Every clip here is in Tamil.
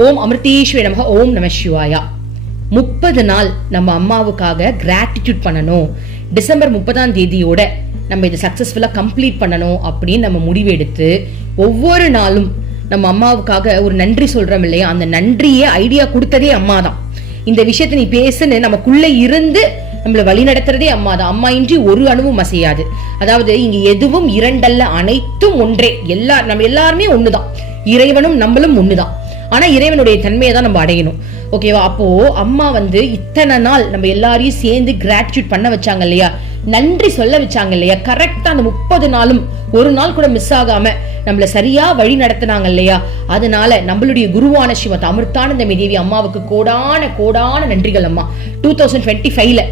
ஓம் அமிர்தேஸ்வரி நமக. ஓம் நம சிவாயா. 30 நாள் நம்ம அம்மாவுக்காக கிராட்டிடியூட் பண்ணணும். டிசம்பர் 30ஆம் தேதியோட நம்ம இதை சக்சஸ்ஃபுல்லா கம்ப்ளீட் பண்ணணும் அப்படின்னு நம்ம முடிவெடுத்து ஒவ்வொரு நாளும் நம்ம அம்மாவுக்காக ஒரு நன்றி சொல்றோம் இல்லையா, அந்த நன்றியே ஐடியா கொடுத்ததே அம்மா தான். இந்த விஷயத்தை நீ பேசுன்னு நமக்குள்ள இருந்து நம்மளை வழி நடத்துறதே அம்மா தான். அம்மா இன்றி ஒரு அணுவும் அசையாது. அதாவது இங்க எதுவும் இரண்டல்ல, அனைத்தும் ஒன்றே. நம்ம எல்லாருமே ஒண்ணுதான். இறைவனும் நம்மளும் ஒண்ணுதான். ஆனா இறைவனுடைய தன்மையை தான் நம்ம அடையணும். ஓகேவா? அப்போ அம்மா இத்தனை நாள் நம்ம எல்லாரையும் சேர்ந்து கிராட்டிடியூட் பண்ண வச்சாங்க இல்லையா, நன்றி சொல்ல வச்சாங்க இல்லையா, கரெக்டா அந்த 30 நாளும் ஒரு நாள் கூட மிஸ் ஆகாம நம்மள சரியா வழி நடத்தினாங்க இல்லையா. அதனால நம்மளுடைய குருவான ஸ்ரீமத் அமிர்தானந்தமயி தேவி அம்மாவுக்கு கோடான கோடான நன்றிகள் அம்மா. 2025ல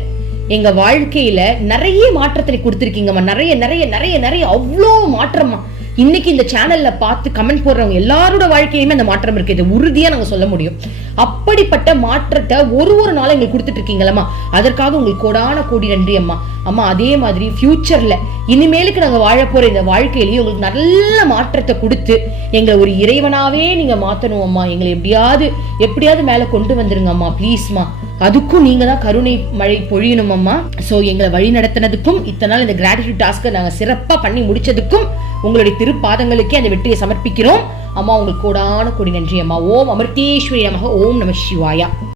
எங்க வாழ்க்கையில நிறைய மாற்றத்தை கொடுத்திருக்கீங்கம்மா. நிறைய நிறைய நிறைய நிறைய அவ்வளோ மாற்றம்மா. இன்னைக்கு இந்த சேனல்ல பார்த்து கமெண்ட் போடுறவங்க எல்லாரோட வாழ்க்கையுமே அந்த மாற்றம் இருக்கு. இது உறுதியா நாங்க சொல்ல முடியும். அப்படிப்பட்ட மாற்றத்தை ஒரு நாளும் எங்களுக்கு கொடுத்துட்டு இருக்கீங்களம்மா. அதற்காக உங்களுக்கு கோடான கோடி நன்றி அம்மா. அம்மா அதே மாதிரி ஃபியூச்சர்ல இனிமேலுக்கு நாங்க வாழ போற இந்த வாழ்க்கையிலேயே உங்களுக்கு நல்ல மாற்றத்தை கொடுத்து எங்களை ஒரு இறைவனாவே நீங்க மாத்தணும் அம்மா. எங்களை எப்படியாவது மேல கொண்டு வந்துருங்க அம்மா, ப்ளீஸ்மா. அதுக்கும் நீங்க தான் கருணை மழை பொழியணும் அம்மா. சோ எங்களை வழி நடத்தினதுக்கும் இத்தனை நாள் இந்த கிராட்டிடியூட் டாஸ்கை நாங்க சிறப்பா பண்ணி முடிச்சதுக்கும் உங்களுடைய திருப்பாதங்களுக்கே அந்த வெற்றியை சமர்ப்பிக்கிறோம் அம்மா. உங்களுக்கு கோடான கோடி நன்றி அம்மா. ஓம் அமிர்தேஸ்வரி நமக. ஓம் நம சிவாயா.